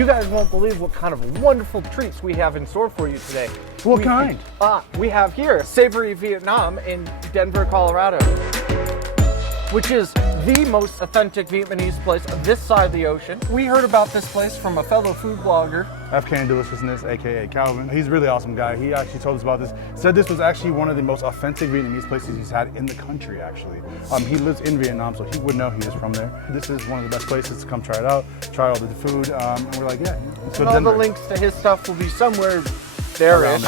You guys won't believe what kind of wonderful treats we have in store for you today. What kind? We have here Savory Vietnam in Denver, Colorado, which is the most authentic Vietnamese place this side of the ocean. We heard about this place from a fellow food blogger. Fkn Deliciousness, aka Calvin. He's a really awesome guy. He actually told us about this. Said this was actually one of the most authentic Vietnamese places he's had in the country, actually. He lives in Vietnam, so he would know he is from there. This is one of the best places to come try it out, try all the food, and we're like, yeah. And all the links to his stuff will be somewhere there-ish.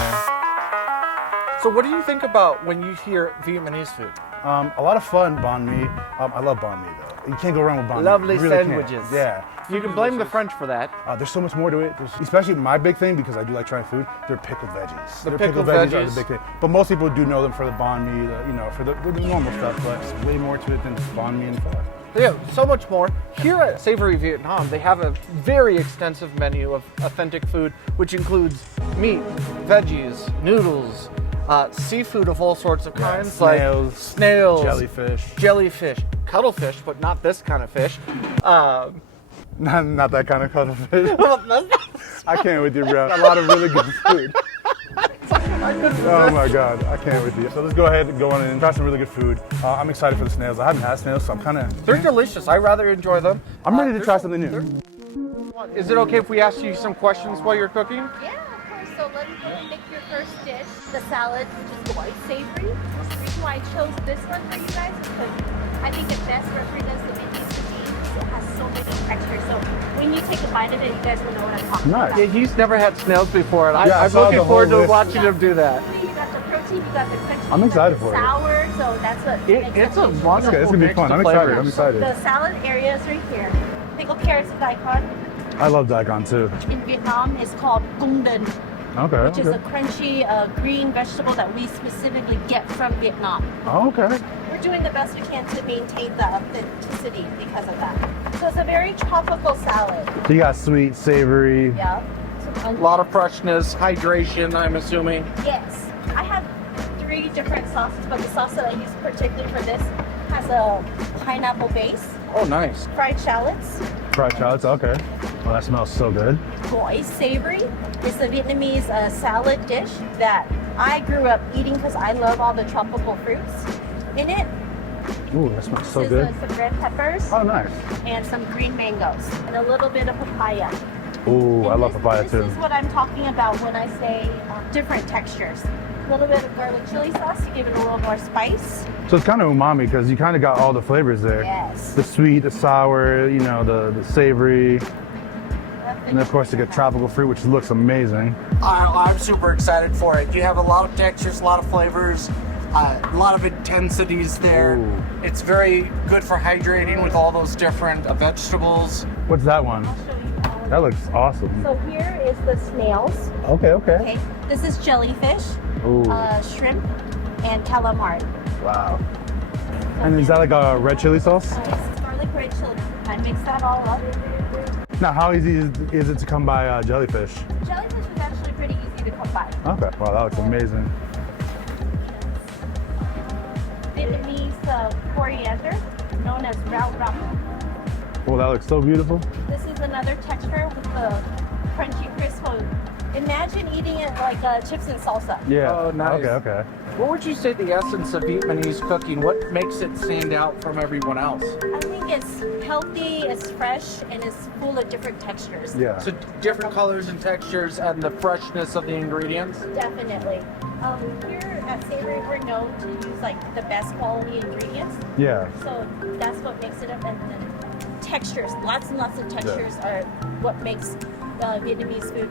So what do you think about when you hear Vietnamese food? A lot of fun, banh mi. I love banh mi though. You can't go wrong with banh mi. Lovely really sandwiches. Can't. Yeah. You can blame the French for that. There's so much more to it. Especially my big thing, because I do like trying food, they're pickled veggies. The pickled veggies are the big thing. But most people do know them for the banh mi, for the normal stuff, but there's way more to it than just banh mi and pho. Yeah, so much more. Here at Savory Vietnam, they have a very extensive menu of authentic food, which includes meat, veggies, noodles, seafood of all sorts of kinds, snails, like snails, jellyfish, cuttlefish, but not this kind of fish. Not that kind of cuttlefish. I can't with you, bro. A lot of really good food. Oh my God, I can't with you. So let's go ahead and go on and try some really good food. I'm excited for the snails. I haven't had snails, so I'm kind of... They're delicious. I rather enjoy them. I'm ready to try something new. Is it okay if we ask you some questions while you're cooking? Yeah, of course. So let me go and make your first dish, the salad, which is quite savory. The reason why I chose this one for you guys is because I think it best represents the Vietnamese cuisine. It has so many textures. So when you take a bite of it, you guys will know what I'm talking about. Yeah, he's never had snails before, and I'm looking forward to watching him do that. You got the protein, you got the crunchy, I'm excited for it. Sour, so that's what It's a wonderful It's gonna be fun. I'm excited. The salad area is right here. Pickled carrots and daikon. I love daikon too. In Vietnam, it's called cung den. Okay. Which is a crunchy green vegetable that we specifically get from Vietnam. Oh, okay. We're doing the best we can to maintain the authenticity because of that. So it's a very tropical salad. So you got sweet, savory. Yeah. A lot of freshness, hydration, I'm assuming. Yes. I have 3 different sauces, but the sauce that I use particularly for this has a pineapple base. Oh, nice. Fried shallots. Fried shallots, okay. Well, that smells so good. Gỏi savory. It's a Vietnamese salad dish that I grew up eating because I love all the tropical fruits in it. Ooh, that smells so good. Some red peppers. Oh, nice. And some green mangoes. And a little bit of papaya. Ooh, I love this, papaya too. This is what I'm talking about when I say different textures. A little bit of garlic chili sauce to give it a little more spice. So it's kind of umami because you kind of got all the flavors there. Yes. The sweet, the sour, the savory. And of course, you get tropical fruit, which looks amazing. I'm super excited for it. You have a lot of textures, a lot of flavors, a lot of intensities there. Ooh. It's very good for hydrating with all those different vegetables. What's that one? I'll show you that one. That looks awesome. So here is the snails. Okay. This is jellyfish, Ooh. shrimp, and calamari. Wow. And is that like a red chili sauce? It's garlic red chili. I mix that all up. Now, how easy is it to come by jellyfish? Jellyfish is actually pretty easy to come by. Okay, wow, that looks amazing. Vietnamese coriander, known as rau ram. Well, that looks so beautiful. This is another texture with the crunchy crisp. Imagine eating it like chips and salsa. Yeah. Oh, nice. Okay. What would you say the essence of Vietnamese cooking? What makes it stand out from everyone else? I think it's healthy, it's fresh, and it's full of different textures. Yeah. So different colors and textures and the freshness of the ingredients? Definitely. Here at Savory, we're known to use like the best quality ingredients. Yeah. So that's what makes it up. And then textures, lots and lots of textures are what makes Vietnamese food.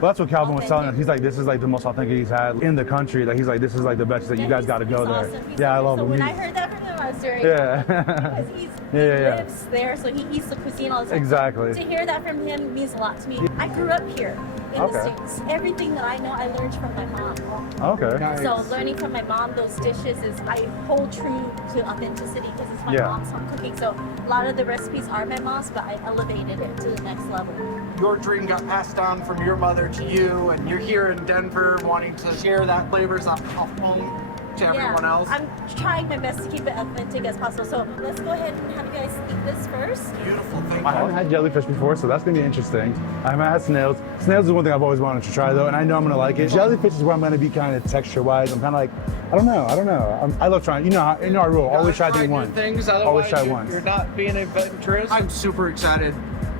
Well, that's what Calvin was telling us. He's like, this is like the most authentic he's had in the country. Like, he's like, this is like the best. That you guys got to go there. Awesome. Yeah, I love so him. When I heard that from him, I was very Yeah. because he lives there, so he eats the cuisine all the time. Exactly. To hear that from him means a lot to me. I grew up here in the States. Everything that I know, I learned from my mom. Okay. Nice. So learning from my mom those dishes is I hold true to authenticity because it's my mom's home cooking. So a lot of the recipes are my mom's, but I elevated it to the next level. Your dream got passed down from your mother to you, and you're here in Denver wanting to share that flavors of home to everyone else. I'm trying my best to keep it authentic as possible. So let's go ahead and have you guys eat this first. Beautiful, thank I haven't you. had jellyfish before, so that's gonna be interesting. I haven't had snails. Snails is one thing I've always wanted to try though, and I know I'm gonna like it. Jellyfish is where I'm gonna be kind of texture-wise. I'm kind of like, I don't know. I love trying. You know our rule. Always try new thing once. things, Always try otherwise once. You're not being adventurous. I'm super excited.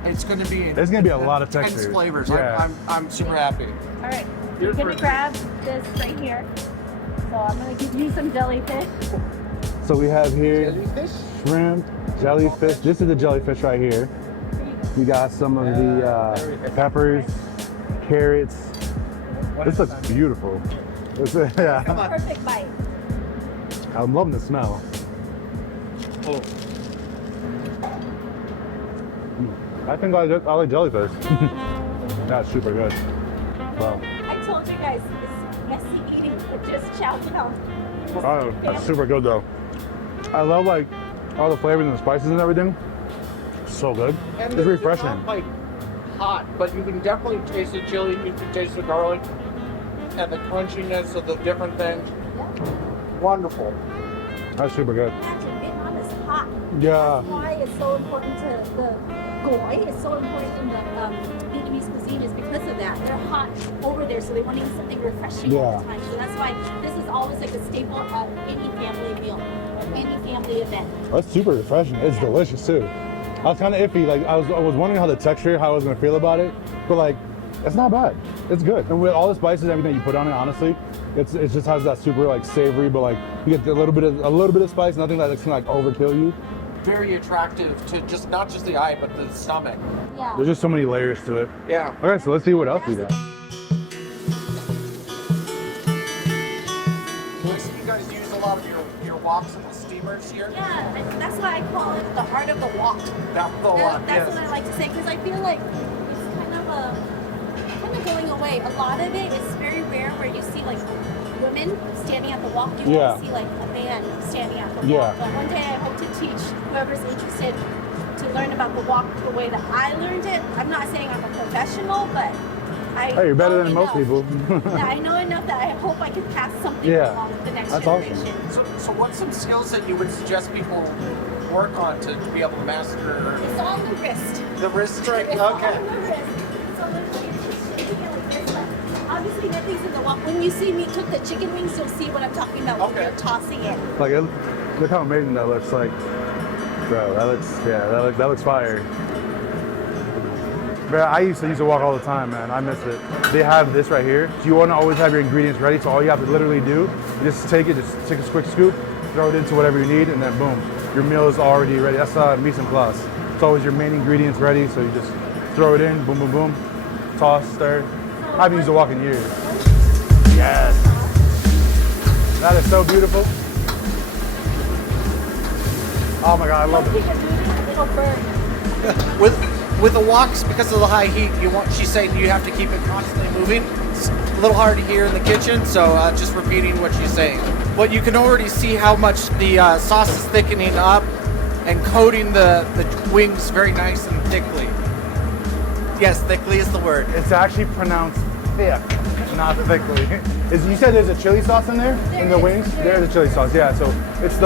It's going to be. There's gonna be a lot of intense textures. flavors. Yeah. I'm super happy. All right, Here's you're gonna for- grab this right here. So I'm gonna give you some jellyfish. So we have here Jellyfish? shrimp, jellyfish. This is the jellyfish right here. We got some of the peppers, carrots. This looks beautiful. Yeah. Perfect bite. I'm loving the smell. Oh. I think I like jellyfish. That's super good. Wow. I told you guys, it's messy eating, but just chow down. Oh, that's super good though. I love like all the flavors and the spices and everything. So good. And It's refreshing. not like hot, but you can definitely taste the chili. You can taste the garlic and the crunchiness of the different things. Wonderful. That's super good. Imagine Vietnam is hot. Yeah. That's why it's so important to the goi. It's so important in the Vietnamese cuisine is because of that. They're hot over there, so they want to eat something refreshing all Yeah. the time. So that's why this is always like a staple of any family meal or any family event. That's super refreshing. It's delicious too. I was kind of iffy. Like I was wondering how the texture, how I was gonna feel about it, but like it's not bad. It's good. And with all the spices, everything you put on it, honestly, it just has that super like savory, but like you get a little bit of spice, nothing that's gonna like overkill you. Very attractive to just not just the eye, but the stomach. Yeah. There's just so many layers to it. Yeah. Okay, so let's see what else we got. I see you guys use a lot of your woks and the steamers here. Yeah, and that's why I call it the art of the wok. That's the wok. That's Yes. what I like to say because I feel like it's kind of going away. A lot of it is very rare where you see like women standing at the wok. You Yeah. won't see like a man standing at the Yeah. wok. But one day I hope to teach whoever's interested to learn about the wok the way that I learned it. I'm not saying I'm a professional, but I Hey, you're better know than most enough. people. Yeah, I know enough that I hope I can pass something Yeah. along to the next That's awesome. generation. So what's some skills that you would suggest people work on to be able to master It's on the wrist. the wrist trick? It's Okay. on the wrist. It's on the wrist. It's shaking it like this, but obviously nothing's in the wok. When you see me cook the chicken wings, you'll see what I'm talking about when Okay. you're tossing it. Like, look how amazing that looks. Like, bro, that looks fire. Bro, I used to use a wok all the time, man. I miss it. They have this right here. So you want to always have your ingredients ready. So all you have to literally do, you just take a quick scoop, throw it into whatever you need, and then boom, your meal is already ready. That's mise en place. It's always your main ingredients ready. So you just throw it in, boom, boom, boom, toss, stir. I haven't used a wok in years. Yes. That is so beautiful. Oh my God, I love it. It'll burn. With the woks, because of the high heat, she's saying you have to keep it constantly moving. It's a little hard to hear in the kitchen, so just repeating what she's saying. But you can already see how much the sauce is thickening up and coating the wings very nice and thickly. Yes, thickly is the word. It's actually pronounced thick, not thickly. You said there's a chili sauce in there? In the wings? There's a chili sauce, yeah. So it's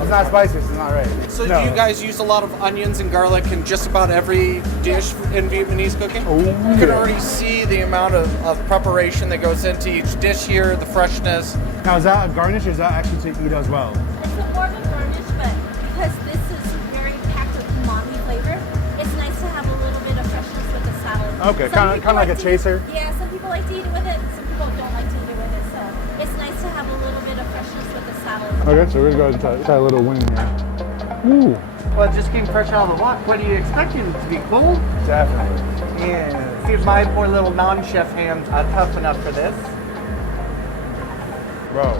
it's not spicy, it's not right. So No. you guys use a lot of onions and garlic in just about every dish in Vietnamese cooking? Oh, You can yeah. already see the amount of preparation that goes into each dish here, the freshness. Now is that a garnish or is that actually to eat as well? It's a more of a garnish, but because this is very packed with umami flavor, it's nice to have a little bit of freshness with the salad. Okay, Some kinda people like a to eat- chaser? Yeah, some people like to eat it with it, some people don't like to eat it with it. So it's nice to have a little bit of freshness with the salad. Okay, so we're gonna go and try a little wing here. Ooh, Well, it just came fresh out of the wok. What are you expecting it to be cold? definitely. Yeah. See if my poor little non-chef hands are tough enough for this. Bro,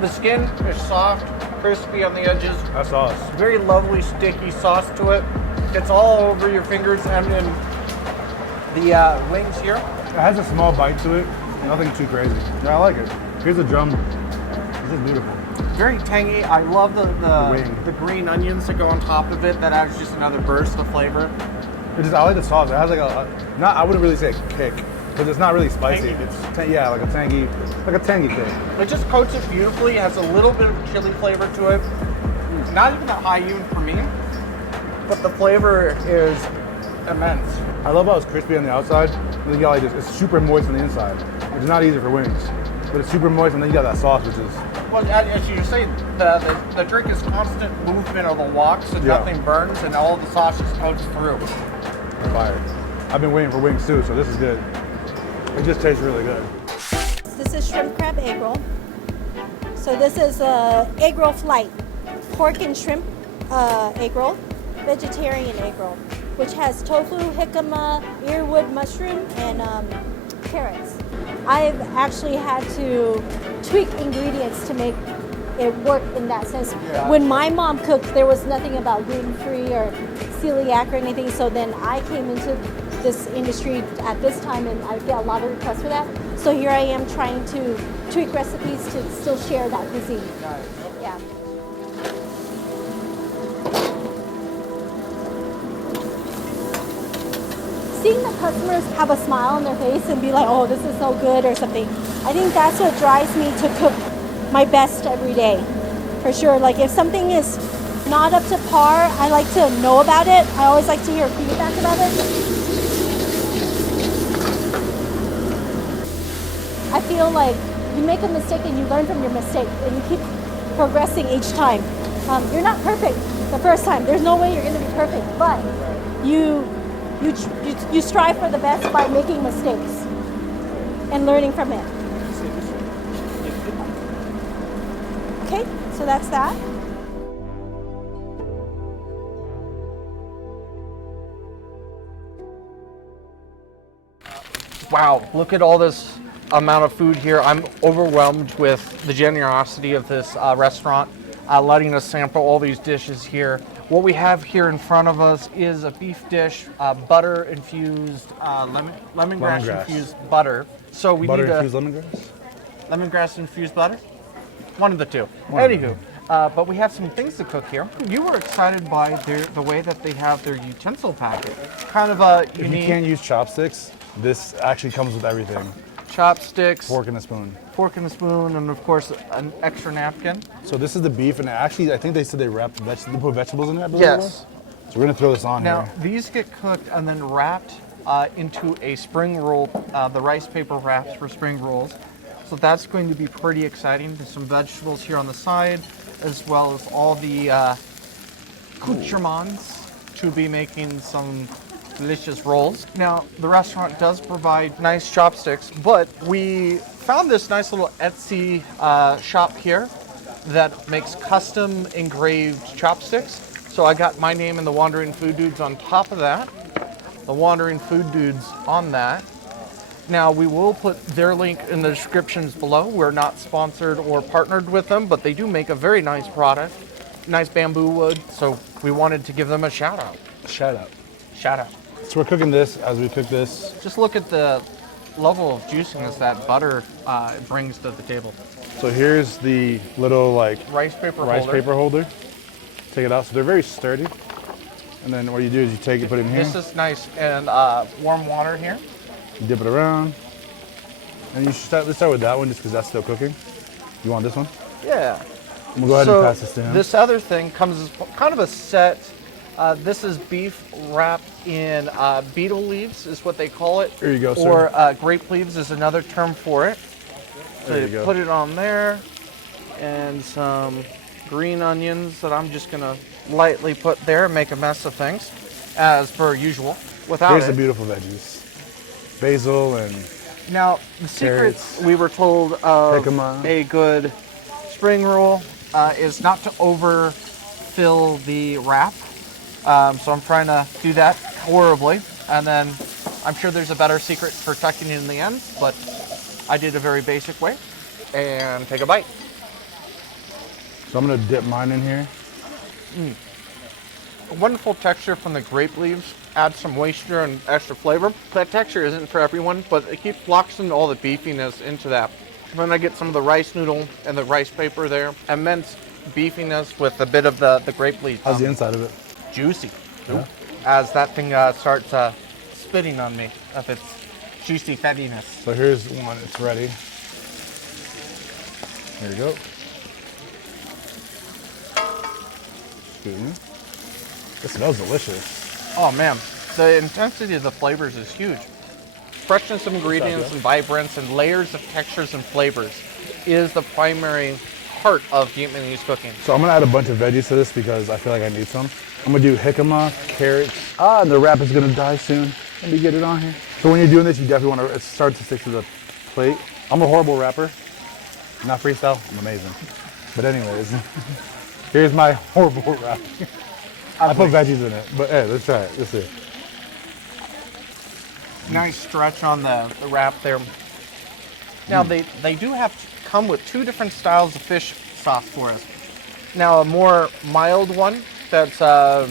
The skin is soft, crispy on the edges. that sauce. Very lovely sticky sauce to it. It's all over your fingers and in the wings here. It has a small bite to it, nothing too crazy. Yeah, I like it. Here's the drum. This is beautiful. Very tangy. I love the wing. green onions that go on top of it. That adds just another burst of flavor. I like the sauce. It has like I wouldn't really say a kick. because it's not really spicy. Tangy. It's yeah, like a tangy thing. It just coats it beautifully. It has a little bit of chili flavor to it. Not even that high even for me, but the flavor is immense. I love how it's crispy on the outside, and then you got like this, it's super moist on the inside, which is not easy for wings. But it's super moist, and then you got that sauce, which is... Well, as you say, the drink is constant movement of the wok, so nothing burns, and all the sauce just coats through. Fire. I've been waiting for wings too, so this is good. It just tastes really good. This is shrimp crab egg roll. So this is a egg roll flight, pork and shrimp egg roll, vegetarian egg roll, which has tofu, jicama, earwood mushroom, and carrots. I've actually had to tweak ingredients to make it work in that sense. Yeah. When my mom cooked, there was nothing about gluten-free or celiac or anything, so then I came into this industry at this time and I get a lot of requests for that. So here I am trying to tweak recipes to still share that cuisine. Nice. Yeah. Seeing the customers have a smile on their face and be like, oh, this is so good or something, I think that's what drives me to cook my best every day, for sure. Like if something is not up to par, I like to know about it. I always like to hear feedback about it. I feel like you make a mistake and you learn from your mistake and you keep progressing each time. You're not perfect the first time. There's no way you're going to be perfect, but you strive for the best by making mistakes and learning from it. Okay, so that's that. Wow, look at all this amount of food here. I'm overwhelmed with the generosity of this restaurant, letting us sample all these dishes here. What we have here in front of us is a beef dish, butter infused, lemongrass infused butter. So we Butter need infused lemongrass? lemongrass infused butter? One of the two. Anywho, but we have some things to cook here. You were excited by the way that they have their utensil packet. Kind of a If you can't use chopsticks, this actually comes with everything. Chopsticks, Fork and a spoon. fork and a spoon, and of course an extra napkin. So this is the beef, and actually I think they said they wrapped they put vegetables in it, I believe it was? Yes. So we're gonna throw this on Now here. these get cooked and then wrapped into a spring roll, the rice paper wraps for spring rolls. So that's going to be pretty exciting. There's some vegetables here on the side, as well as all the accoutrements to be making some delicious rolls. Now, the restaurant does provide nice chopsticks, but we found this nice little Etsy shop here that makes custom engraved chopsticks. So I got my name and the Wandering Food Dudes on top of that, the Wandering Food Dudes on that. Now, we will put their link in the descriptions below. We're not sponsored or partnered with them, but they do make a very nice product, nice bamboo wood. So we wanted to give them a shout out. Shout out. Shout out. So we're cooking this as we cook this. Just look at the level of juiciness that butter brings to the table. So here's the little like Rice paper holder. Take it out. So they're very sturdy. And then what you do is you take it, put it in here. This is nice, and warm water here. You dip it around. And you should let's start with that one just because that's still cooking. You want this one? Yeah. We'll go ahead and pass this to him. This other thing comes as kind of a set. This is beef wrapped in beetle leaves, is what they call it. Here you go, sir. Or grape leaves is another term for it. So There you go. put it on there, and some green onions that I'm just gonna lightly put there and make a mess of things, as per usual. Without Here's it. the beautiful veggies. Basil and Now, the secret, Carrots. we were told, of Jicama. a good spring roll is not to overfill the wrap. So I'm trying to do that horribly. And then I'm sure there's a better secret for tucking it in the end, but I did a very basic way. And take a bite. so I'm gonna dip mine in here. A wonderful texture from the grape leaves. Adds some moisture and extra flavor. That texture isn't for everyone, but it locks in all the beefiness into that. Then I get some of the rice noodle and the rice paper there. Immense beefiness with a bit of the grape leaf. How's the inside of it? Juicy. Yeah. As that thing starts spitting on me of its juicy fattiness. So here's one, it's ready. Here you go. Excuse me. This smells delicious. Oh man, the intensity of the flavors is huge. Freshness of ingredients and vibrance and layers of textures and flavors is the primary heart of Vietnamese cooking. So I'm gonna add a bunch of veggies to this because I feel like I need some. I'm gonna do jicama, carrots. And the wrap is gonna die soon. Let me get it on here. So when you're doing this, you definitely wanna start to stick to the plate. I'm a horrible rapper. Not freestyle, I'm amazing. But anyways, here's my horrible wrap. I put veggies in it, but hey, let's try it. Let's see. Nice stretch on the wrap there. Now they do have to come with two different styles of fish sauce for us. Now a more mild one that's Wow.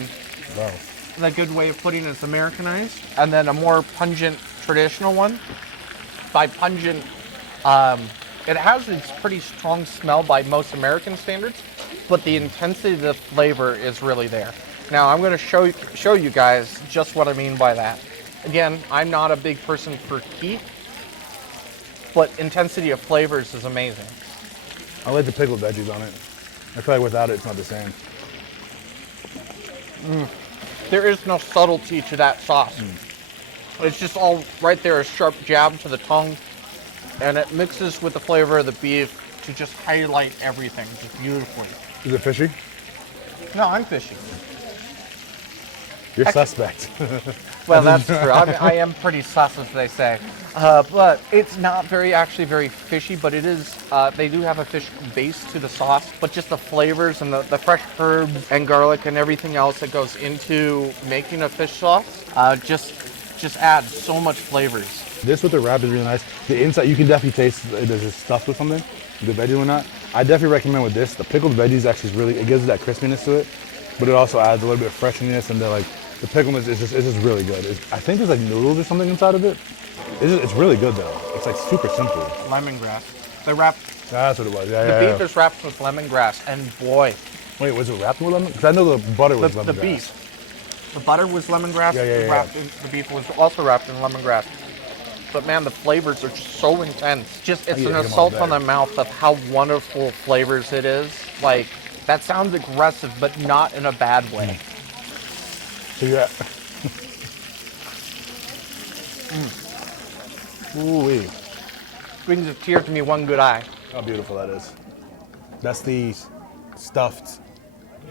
a good way of putting it is Americanized, and then a more pungent traditional one. By pungent, it has its pretty strong smell by most American standards, but the intensity of the flavor is really there. Now I'm going to show you guys just what I mean by that. Again, I'm not a big person for heat, but intensity of flavors is amazing. I like the pickled veggies on it. I feel like without it, it's not the same. There is no subtlety to that sauce. It's just all right there, a sharp jab to the tongue, and it mixes with the flavor of the beef to just highlight everything just beautifully. Is it fishy? No, I'm fishy. You're suspect. Well, that's true. I am pretty sus, as they say. But it's not actually very fishy, but it is, they do have a fish base to the sauce, but just the flavors and the fresh herbs and garlic and everything else that goes into making a fish sauce just adds so much flavors. This with the wrap is really nice. The inside, you can definitely taste it is stuffed with something, the veggie or not. I definitely recommend with this. The pickled veggies actually is really, it gives it that crispiness to it, but it also adds a little bit of freshness, and the pickleness is just really good. I think there's like noodles or something inside of it. It's really good though. It's like super simple. Lemongrass. They wrap. That's what it was. The beef is wrapped with lemongrass, and boy. Wait, was it wrapped with lemon? Because I know the butter was lemongrass. The beef. The butter was lemongrass. The beef was also wrapped in lemongrass. But man, the flavors are just so intense. It's an assault on the mouth of how wonderful flavors it is. Like, that sounds aggressive, but not in a bad way. So yeah. Ooh-wee. Brings a tear to me one good eye. How beautiful that is. That's the stuffed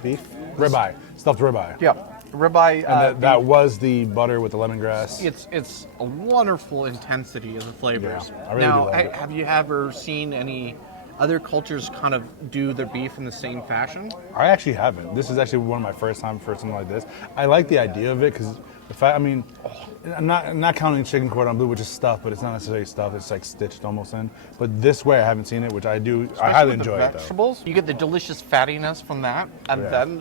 beef? Ribeye. Stuffed ribeye. Yeah. Ribeye. And that was the butter with the lemongrass. It's a wonderful intensity of the flavors. Yeah, I really do like it. Have you ever seen any other cultures kind of do their beef in the same fashion? I actually haven't. This is actually one of my first time for something like this. I like the idea of it because I'm not counting chicken cordon bleu, which is stuffed, but it's not necessarily stuffed. It's like stitched almost in. But this way, I haven't seen it, which I do. Especially I highly with enjoy the it though. vegetables. You get the delicious fattiness from that, and then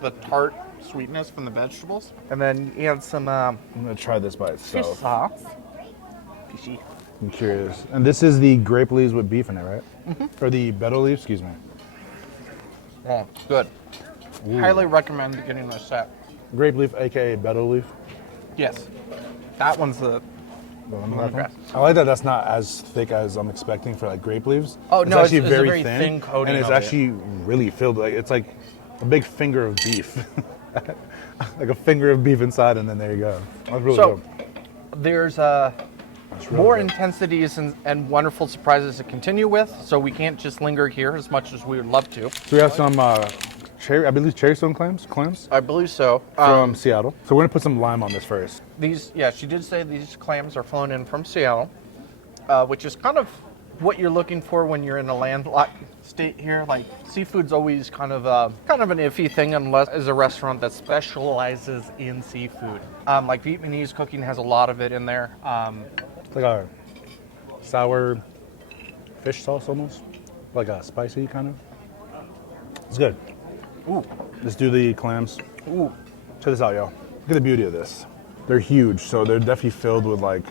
the tart sweetness from the vegetables, and then you have some I'm gonna try this by fish itself. sauce. Fishy. I'm curious. And this is the grape leaves with beef in it, right? Or the betel leaves, excuse me. Oh, good. Ooh. Highly recommend getting this set. Grape leaf, aka betel leaf. Yes, that one's the lemongrass. I like that that's not as thick as I'm expecting for like grape leaves. Oh, no, actually it's a very thin coating and it's of it. actually really filled. Like it's like a big finger of beef, like a finger of beef inside, and then there you go. That's really good. There's That's really more good. intensities and wonderful surprises to continue with, so we can't just linger here as much as we would love to. So we have some cherry stone clams I believe so. from Seattle. So we're gonna put some lime on this first. She did say these clams are flown in from Seattle, which is kind of what you're looking for when you're in a landlocked state here. Like, seafood's always kind of an iffy thing unless it's a restaurant that specializes in seafood. Like Vietnamese cooking has a lot of it in there. It's like a sour fish sauce almost, like a spicy kind of. It's good. Ooh. Let's do the clams. Ooh. Check this out, y'all. Look at the beauty of this. They're huge, so they're definitely filled with like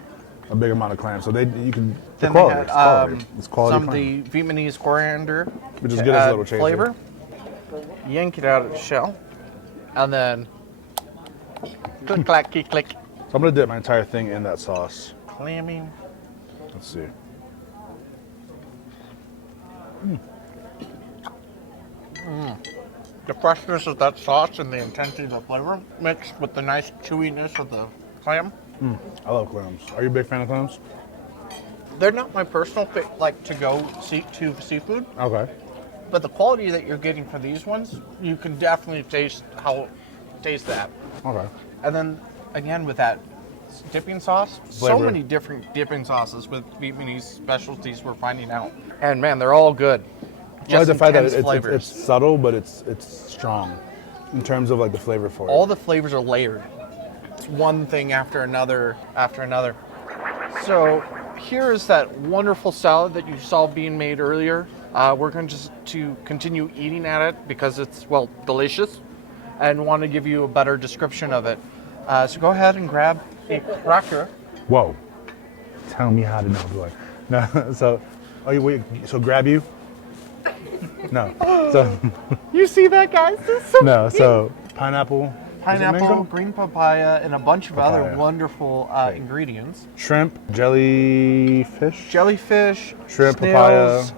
a big amount of clams. So Then quality. they It's had quality. It's quality some of clam. the Vietnamese coriander, Which is to good as a add little chaser. flavor. Yank it out of the shell, and then click, clack, click, click. So I'm gonna dip my entire thing in that sauce. clammy. Let's see. The freshness of that sauce and the intensity of the flavor mixed with the nice chewiness of the clam. I love clams. Are you a big fan of clams? They're not my personal like to go to seafood, Okay. but the quality that you're getting for these ones, you can definitely taste that. Okay. And then again with that dipping sauce, so Flavor. many different dipping sauces with Vietnamese specialties we're finding out. And man, they're all good. I like the fact that intense it's subtle, but it's strong in terms of like the flavor for it. all the flavors are layered. It's one thing after another after another. So here is that wonderful salad that you saw being made earlier. We're going to continue eating at it because it's, well, delicious, and want to give you a better description of it. So go ahead and grab a cracker. Whoa. Tell me how to know. Like, no. So, so grab you. No. So You see that, guys? This is so no. So pineapple. Is it pineapple, mango? green papaya, and a bunch of other Papaya. wonderful ingredients. Shrimp, jellyfish. Jellyfish, Shrimp, snails,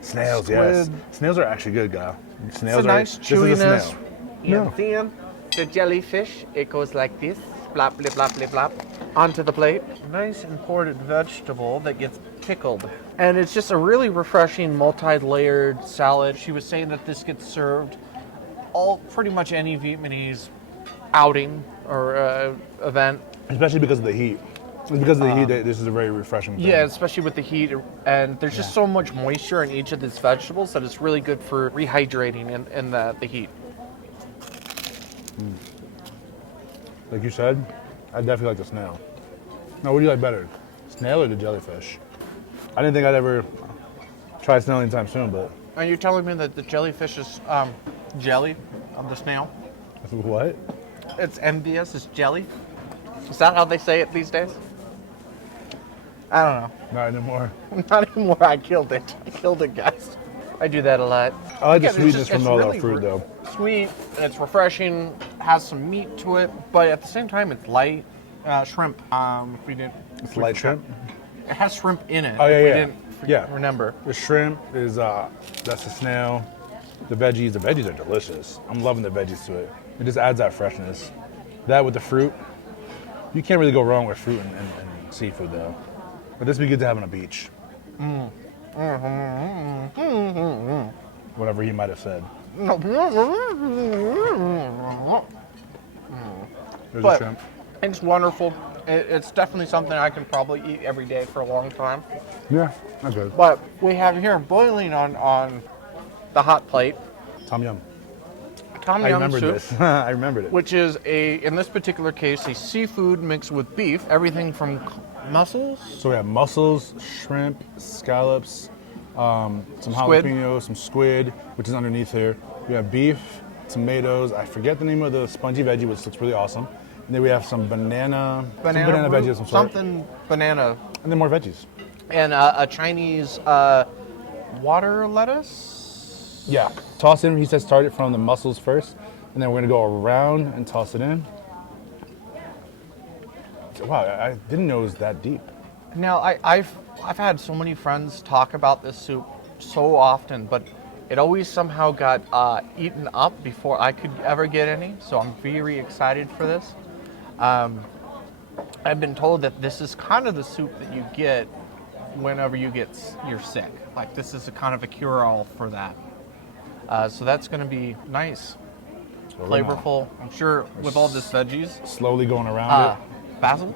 Snails, squid. yes. Snails are actually good, guy. Snails It's a nice This is a chewiness. snail. And No. then the jellyfish, it goes like this, blop, blip, blop, blip, blop, onto the plate. Nice imported vegetable that gets pickled. And it's just a really refreshing multi-layered salad. She was saying that this gets served pretty much any Vietnamese outing or event. Especially because of the heat. It's because of the heat that this is a very refreshing thing. Yeah, especially with the heat, and there's just so much moisture in each of these vegetables that it's really good for rehydrating in the heat. Like you said, I definitely like the snail. Now, what do you like better? Snail or the jellyfish? I didn't think I'd ever try snail anytime soon, but Are you telling me that the jellyfish is jelly of the snail? what? It's envious, it's jelly? Is that how they say it these days? I don't know. Not anymore. Not anymore. I killed it. I killed it, guys. I do that a lot. I like the Again, sweetness from it's all really that fruit, though. Sweet, it's refreshing, has some meat to it, but at the same time, it's light. Shrimp. If we didn't. It's light shrimp. It has shrimp in it. Oh, yeah, if we yeah. didn't Yeah. remember. The shrimp is, that's the snail. The veggies are delicious. I'm loving the veggies to it. It just adds that freshness. That with the fruit, you can't really go wrong with fruit and seafood, though. But this would be good to have on a beach. Whatever he might have said. There's But a shrimp. it's wonderful. It's definitely something I can probably eat every day for a long time. Yeah, that's good. But we have here boiling on the hot plate, Tom Yum. tom I yum remembered soup, this. I remembered it. which is in this particular case, a seafood mixed with beef. Everything from mussels, So we have mussels, shrimp, scallops, some Squid. jalapenos, some squid, which is underneath here. We have beef, tomatoes. I forget the name of the spongy veggie, which looks really awesome. And then we have some banana banana veggie root, of some sort. something banana, And then more veggies. and a Chinese water lettuce. Yeah. Toss in, he says start it from the mussels first, and then we're gonna go around and toss it in. Wow, I didn't know it was that deep. Now, I've had so many friends talk about this soup so often, but it always somehow got eaten up before I could ever get any. So I'm very excited for this. I've been told that this is kind of the soup that you get whenever you're sick. Like this is a kind of a cure-all for that. So that's going to be nice, So we're gonna flavorful. I'm sure with all this veggies. Slowly going around Basil?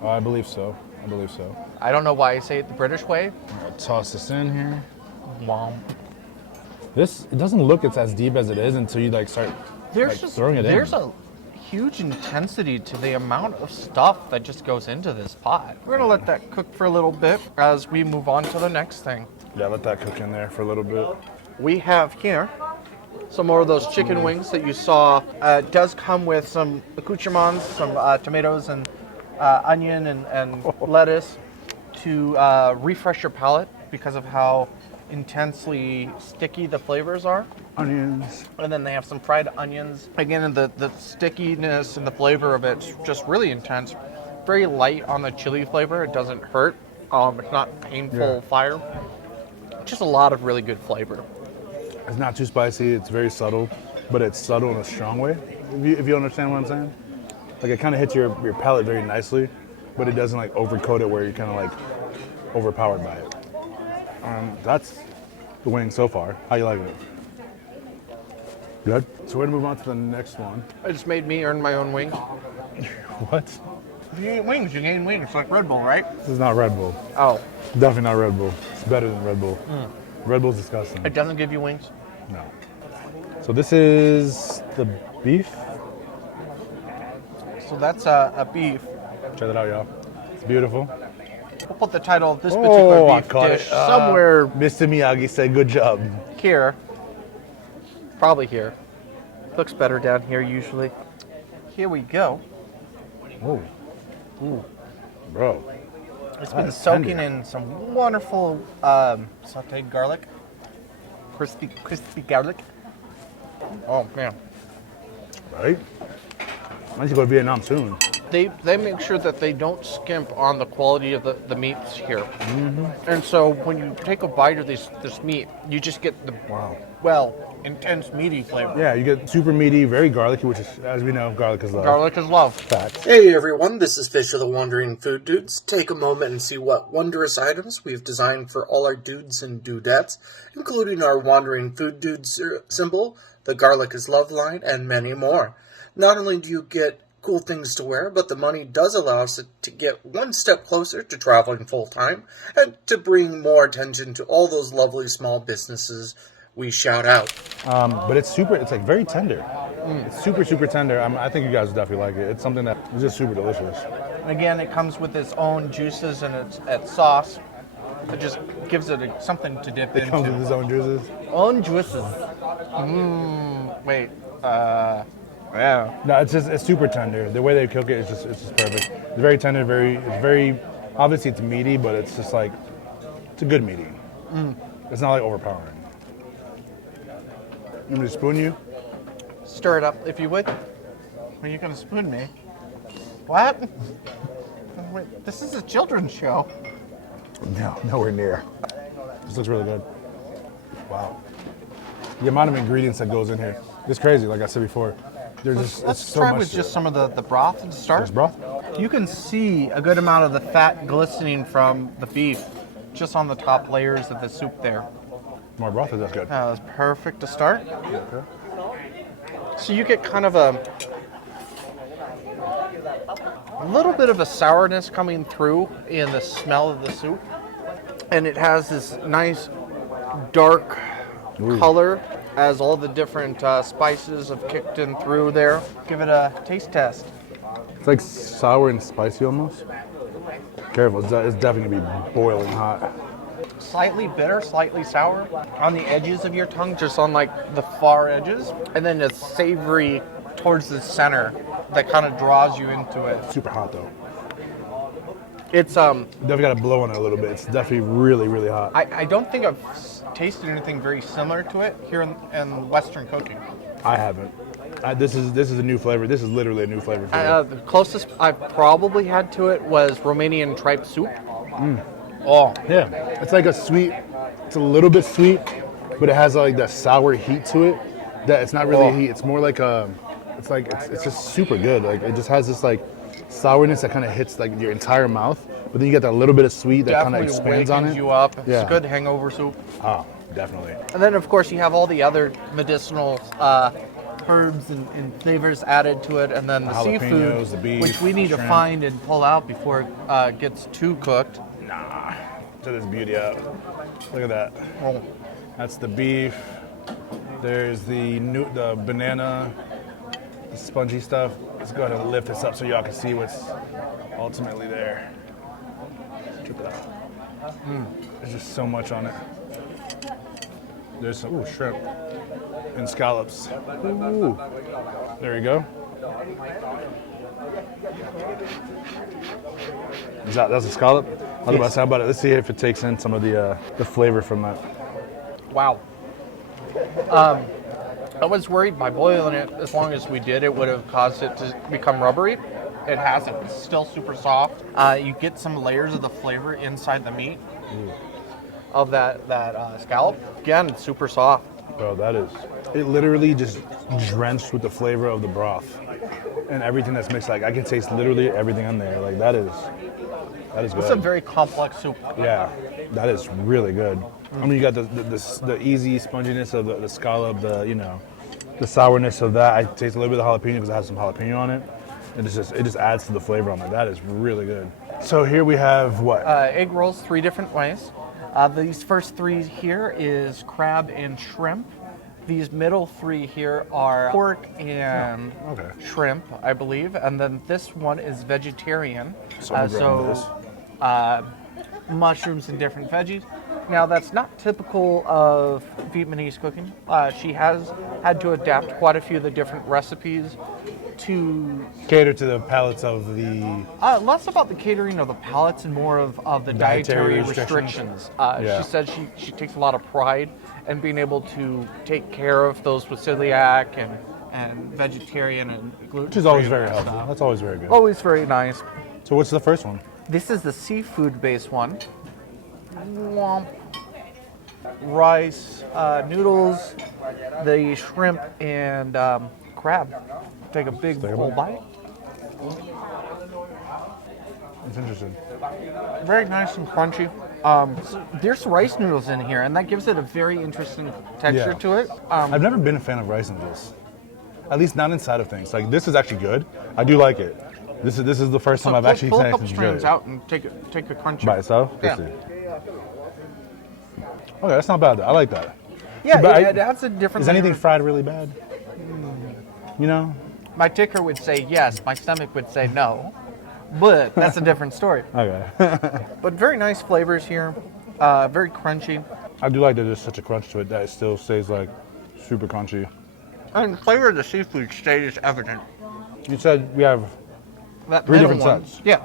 it. I believe so. I believe so. I don't know why I say it the British way. I'll toss this in here. Wow. It doesn't look it's as deep as it is until you like start throwing it in. There's a huge intensity to the amount of stuff that just goes into this pot. We're gonna let that cook for a little bit as we move on to the next thing. Yeah, let that cook in there for a little bit. We have here some more of those chicken wings that you saw. It does come with some accoutrements, some tomatoes and onion and lettuce to refresh your palate because of how intensely sticky the flavors are. Onions. And then they have some fried onions. Again, the stickiness and the flavor of it's just really intense. very light on the chili flavor. It doesn't hurt. It's not painful fire. Just a lot of really good flavor. It's not too spicy. It's very subtle, but it's subtle in a strong way. If you understand what I'm saying, like it kind of hits your palate very nicely, but it doesn't like overcoat it where you're kind of like overpowered by it. That's the wing so far. How you like it? Good. So we're gonna move on to the next one. It just made me earn my own wings. What? If you eat wings, you gain wings. It's like Red Bull, right? This is not Red Bull. Oh. Definitely not Red Bull. It's better than Red Bull. Red Bull's disgusting. It doesn't give you wings? No. So this is the beef. So that's a beef. Check that out, y'all. It's beautiful. We'll put the title of this particular I beef caught dish it. somewhere Mr. Miyagi said good job. here. Probably here. Looks better down here usually. Here we go. Oh. Bro. It's That been is soaking tender. in some wonderful sauteed garlic. Crispy garlic. Oh man. Right? I need to go to Vietnam soon. They make sure that they don't skimp on the quality of the meats here. And so when you take a bite of this meat, you just get the intense meaty flavor. Yeah, you get super meaty, very garlicky, which is, as we know, garlic is love. Garlic is love. Facts. Hey everyone, this is Fish of the Wandering Food Dudes. Take a moment and see what wondrous items we've designed for all our dudes and dudettes, including our Wandering Food Dudes symbol, the Garlic is Love line, and many more. Not only do you get cool things to wear, but the money does allow us to get one step closer to traveling full-time and to bring more attention to all those lovely small businesses we shout out. But it's like very tender. It's super, super tender. I think you guys would definitely like it. It's something that is just super delicious. Again, it comes with its own juices and its sauce. It just gives it something to dip into. It comes with its own juices. Own juices. Yeah. No, it's super tender. The way they cook it is just perfect. It's very tender, it's very obviously it's meaty, but it's just like it's a good meaty. It's not like overpowering. You want me to spoon you? Stir it up, if you would. Are you going to spoon me? What? Wait, this is a children's show. No, nowhere near. This looks really good. Wow. The amount of ingredients that goes in here. It's crazy, like I said before. Let's try with just some of the broth to start. Just broth? You can see a good amount of the fat glistening from the beef just on the top layers of the soup there. More broth, that's good. That's perfect to start. Okay. So you get kind of a little bit of a sourness coming through in the smell of the soup. And it has this nice dark color as all the different spices have kicked in through there. Give it a taste test. It's like sour and spicy almost. Careful, it's definitely gonna be boiling hot. Slightly bitter, slightly sour on the edges of your tongue, just on like the far edges. And then it's savory towards the center that kind of draws you into it. Super hot though. It's Definitely got to blow on it a little bit. It's definitely really, really hot. I don't think I've tasted anything very similar to it here in Western cooking. I haven't. This is a new flavor. This is literally a new flavor for me. The closest I've probably had to it was Romanian tripe soup. Oh, Yeah, it's like a sweet. It's a little bit sweet, but it has like that sour heat to it. That it's not really a heat. It's more like a. It's just super good. Like it just has this like sourness that kind of hits like your entire mouth, but then you get that little bit of sweet that kind of definitely expands on wakens it. you up. Yeah. It's good hangover soup. Oh, definitely. And then, of course, you have all the other medicinal herbs and flavors added to it, and then the jalapenos, seafood, the beef, which we need to shrimp. find and pull out before it gets too cooked. Nah, to this beauty out. Look at that. Oh, That's the beef. There's the banana, the spongy stuff. Let's go ahead and lift this up so y'all can see what's ultimately there. Drip it out. There's just so much on it. There's some shrimp and scallops. Ooh. There you go. That's a scallop? I was about to say about it. Let's see if it takes in some of the flavor from that. wow. I was worried by boiling it as long as we did, it would have caused it to become rubbery. it hasn't. It's still super soft. You get some layers of the flavor inside the meat of that scallop. Again, it's super soft. Bro, that is, it literally just drenched with the flavor of the broth and everything that's mixed. Like I can taste literally everything in there. Like that is good. It's a very complex soup. Yeah, that is really good. I mean, you got the easy sponginess of the scallop, the sourness of that. I taste a little bit of jalapeno because it has some jalapeno on it. And it just adds to the flavor on it. That is really good. So here we have what? Egg rolls 3 different ways. These first 3 here is crab and shrimp. These middle 3 here are pork and shrimp, I believe. And then this one is vegetarian. Mushrooms and different veggies. Now, that's not typical of Vietnamese cooking. She has had to adapt quite a few of the different recipes to cater to the palates of the... less about the catering of the palates and more of the dietary restrictions. She said she takes a lot of pride in being able to take care of those with celiac and vegetarian and gluten. Which is always very helpful. That's always very good. Always very nice. So what's the first one? This is the seafood-based one. Womp. Rice, noodles, the shrimp, and crab. Take a big full bite. It's interesting. Very nice and crunchy. There's rice noodles in here, and that gives it a very interesting texture to it. I've never been a fan of rice noodles. At least not inside of things. Like this is actually good. I do like it. This is the first time I've actually pull seen a couple it. strands out and take a crunchy By itself? Yeah. Okay, that's not bad though. I like that. Yeah, But it adds a different. Is anything fried really bad? You know? My ticker would say yes. My stomach would say no. But that's a different story. Okay. But very nice flavors here. Very crunchy. I do like that there's such a crunch to it that it still stays like super crunchy. And the flavor of the seafood stays evident. You said we have That 3 middle different one, sets. Yeah.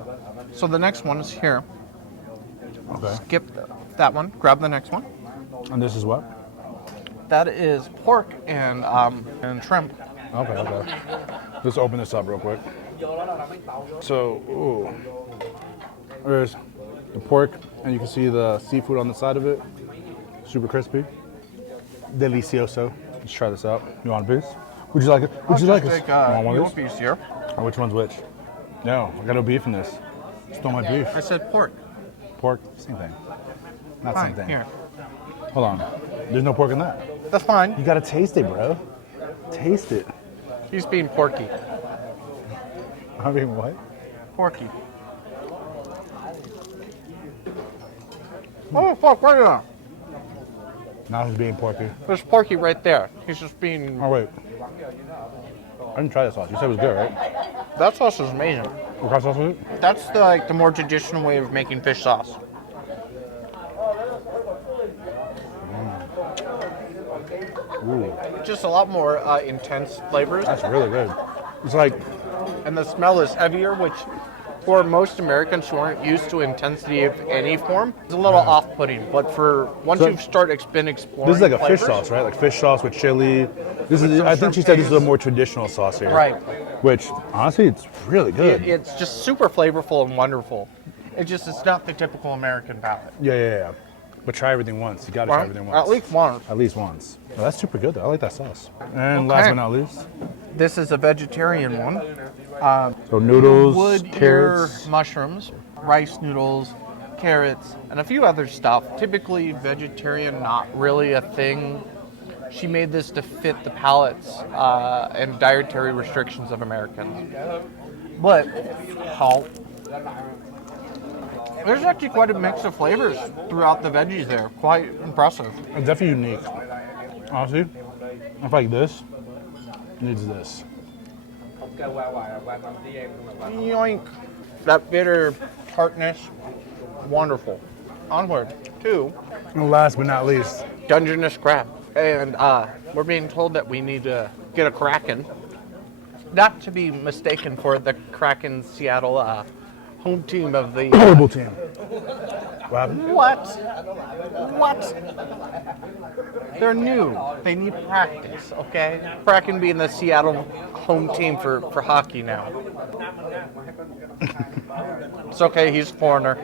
So the next one is here. Okay. Skip that one. Grab the next one. And this is what? That is pork and shrimp. Okay. Let's open this up real quick. So, there's the pork, and you can see the seafood on the side of it. Super crispy. Delicioso. Let's try this out. You want a piece? Would you like it? Would you like it? Take Want one your of these? piece here. Or which one's which? No, I got no beef in this. Stole my beef. I said pork. Pork, same thing. Not Fine. same thing. Here. Hold on. There's no pork in that. That's fine. You gotta taste it, bro. Taste it. He's being porky. I mean, what? Porky. Oh, fuck, right there. Now he's being porky. There's Porky right there. He's just being... Oh, wait. I didn't try the sauce. You said it was good, right? That sauce is amazing. What kind of sauce was it? That's the more traditional way of making fish sauce. Ooh, Just a lot more intense flavors. that's really good. It's like, And the smell is heavier, which for most Americans who aren't used to intensity of any form, is a little off-putting. But for once So- you've been exploring this is like a flavors, fish sauce, right? Like fish sauce with chili. This is, I think she said this is a more traditional sauce here. Right. Which, honestly, it's really good. It's just super flavorful and wonderful. It's not the typical American palate. Yeah. But try everything once. You gotta try everything once. At least once. At least once. Well, that's super good though. I like that sauce. And last Okay. but not least, This is a vegetarian one. so noodles, Wood ear carrots. mushrooms, rice noodles, carrots, and a few other stuff. Typically vegetarian, not really a thing. She made this to fit the palates and dietary restrictions of Americans. But how? There's actually quite a mix of flavors throughout the veggies there. Quite impressive. It's definitely unique. Honestly, I feel like this needs this. Yoink. That bitter tartness, wonderful. Onward to And last but not least, Dungeness crab. And we're being told that we need to get a Kraken. Not to be mistaken for the Kraken Seattle home team of the... horrible team. What happened? What? They're new. They need practice, okay? Kraken being the Seattle home team for hockey now. It's okay, he's a foreigner.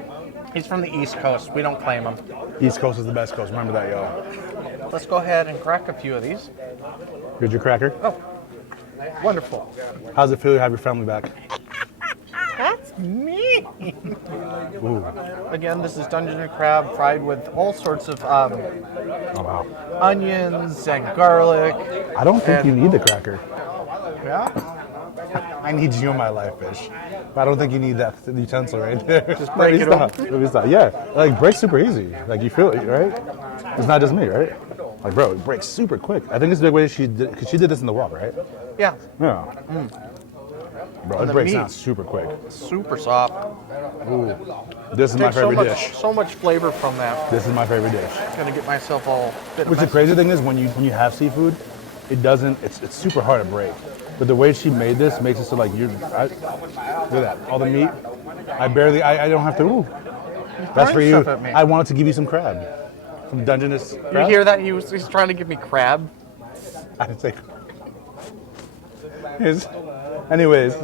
He's from the East Coast. We don't claim him. East Coast is the best coast. Remember that, y'all. Let's go ahead and crack a few of these. Here's your cracker. Oh, wonderful. How's it feel to have your family back? That's me. Ooh. Again, this is Dungeness crab fried with all sorts of Oh, wow. onions and garlic. I don't think you need the cracker. Yeah? I need you in my life, fish. But I don't think you need that utensil right there. Just break it open. Let me stop. Yeah, like breaks super easy. Like you feel it, right? It's not just me, right? Like, bro, it breaks super quick. I think it's the way she did, because she did this in the wok, right? Yeah. Yeah. Bro, And it the breaks meat. down super quick. Super soft. Ooh. This is my Takes favorite dish. so much flavor from that. This is my favorite dish. Gonna get myself all bit Which the messy. crazy thing is, when you have seafood, it doesn't. It's super hard to break. But the way she made this makes it so like look at that, all the meat. I don't have to. Ooh. That's for throwing you. stuff at me. I wanted to give you some crab from Dungeness. You Crab? hear that? He's trying to give me crab. I didn't say. Anyways,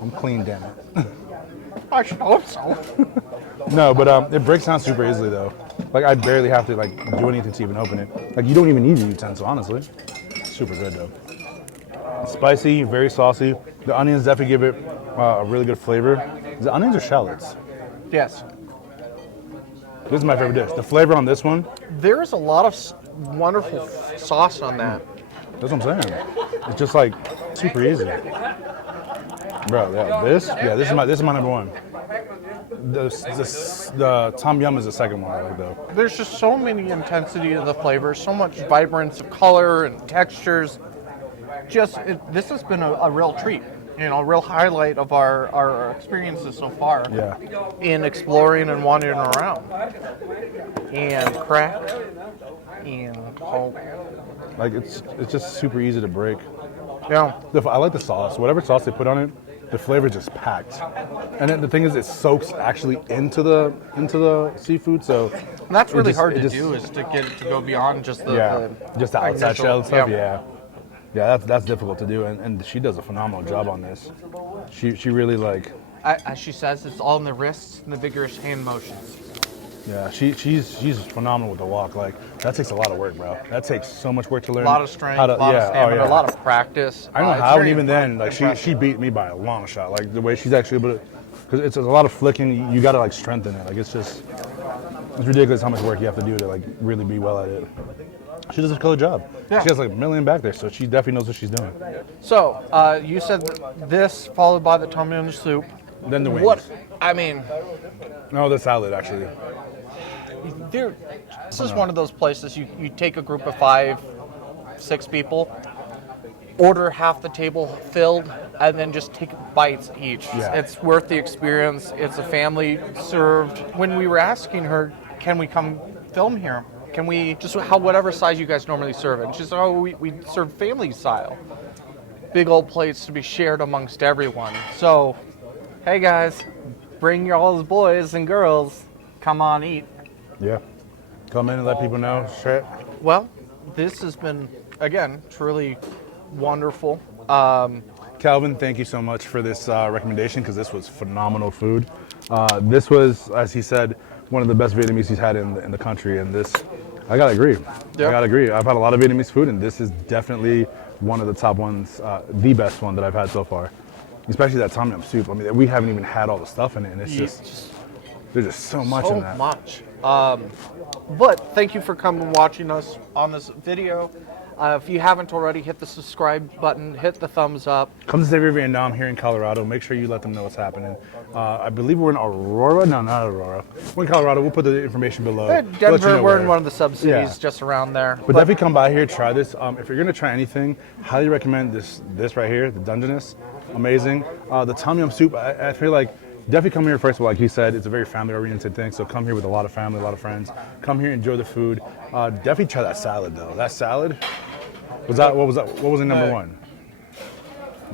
I'm clean, damn it. I should hope so. No, but it breaks down super easily though. Like I barely have to like do anything to even open it. Like you don't even need a utensil, honestly. Super good though. Spicy, very saucy. The onions definitely give it a really good flavor. The onions are shallots. Yes. This is my favorite dish. The flavor on this one, There's a lot of wonderful sauce on that. that's what I'm saying. It's just like super easy. Bro, yeah, this is my number one. The tom yum is the second one I like though. There's just so many intensity of the flavors, so much vibrance of color and textures. This has been a real treat, a real highlight of our experiences so far. Yeah. In exploring and wandering around. And crack. And hope. Like it's just super easy to break. Yeah. I like the sauce. Whatever sauce they put on it, the flavor is just packed. And then the thing is, it soaks actually into the seafood. So And that's really hard it to do, is to get it to go beyond just the just the outside initial- shell and stuff. Yeah, that's difficult to do, and she does a phenomenal job on this. She really like. As she says, it's all in the wrists and the vigorous hand motions. Yeah, she's phenomenal with the wok. Like that takes a lot of work, bro. That takes so much work to learn. A lot of strength, how to, a lot of stamina, yeah. a lot of practice. I don't know It's how, and very even then, like she beat me by a long shot. Like the way she's actually able to, because it's a lot of flicking. You got to like strengthen it. Like it's ridiculous how much work you have to do to like really be well at it. She does a killer job. Yeah. She has like a million back there, so she definitely knows what she's doing. So, you said this followed by the tom yum soup. Then the wings. What? I mean, No, the salad actually. this is one of those places you take a group of 5, 6 people, order half the table filled, and then just take bites each. Yeah. It's worth the experience. It's a family served. When we were asking her, can we come film here? Can we just whatever size you guys normally serve it? And she said, oh, we serve family style. Big old plates to be shared amongst everyone. So, hey guys, bring your all boys and girls. Come on, eat. Yeah. Come in and let people know. Shit. Well, this has been, again, truly wonderful. Calvin, thank you so much for this recommendation because this was phenomenal food. This was, as he said, one of the best Vietnamese he's had in the country, and this, I gotta agree. Yeah. I gotta agree. I've had a lot of Vietnamese food, and this is definitely one of the top ones, the best one that I've had so far. Especially that tom yum soup. I mean, we haven't even had all the stuff in it, and it's just there's just so much in that. So much. But thank you for coming and watching us on this video. If you haven't already, hit the subscribe button, hit the thumbs up. Come to Savory Vietnam here in Colorado. Make sure you let them know what's happening. I believe we're in Aurora. No, not Aurora. We're in Colorado. We'll put the information below. We'll let you Denver, know we're where. in one of the sub-cities Yeah. just around there. But definitely come by here, try this. If you're gonna try anything, highly recommend this right here, the Dungeness. Amazing. The tom yum soup, I feel like definitely come here first of all, like he said, it's a very family-oriented thing. So come here with a lot of family, a lot of friends. Come here, enjoy the food. Definitely try that salad though. That salad. What was in number one?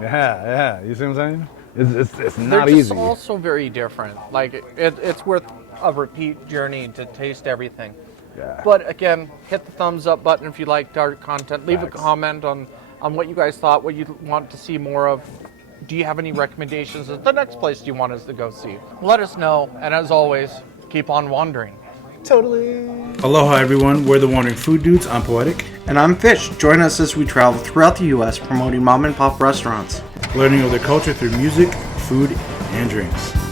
Yeah. You see what I'm saying? It's not They're just easy. also very different. Like it's worth a repeat journey to taste everything. Yeah. But again, hit the thumbs up button if you liked our content. Leave Facts. a comment on what you guys thought, what you want to see more of. do you have any recommendations of the next place you want us to go see? Let us know, and as always, keep on wandering. Totally. Aloha everyone, we're the Wandering Food Dudes. I'm Poetic. And I'm Fish. Join us as we travel throughout the U.S. promoting mom and pop restaurants. Learning of their culture through music, food, and drinks.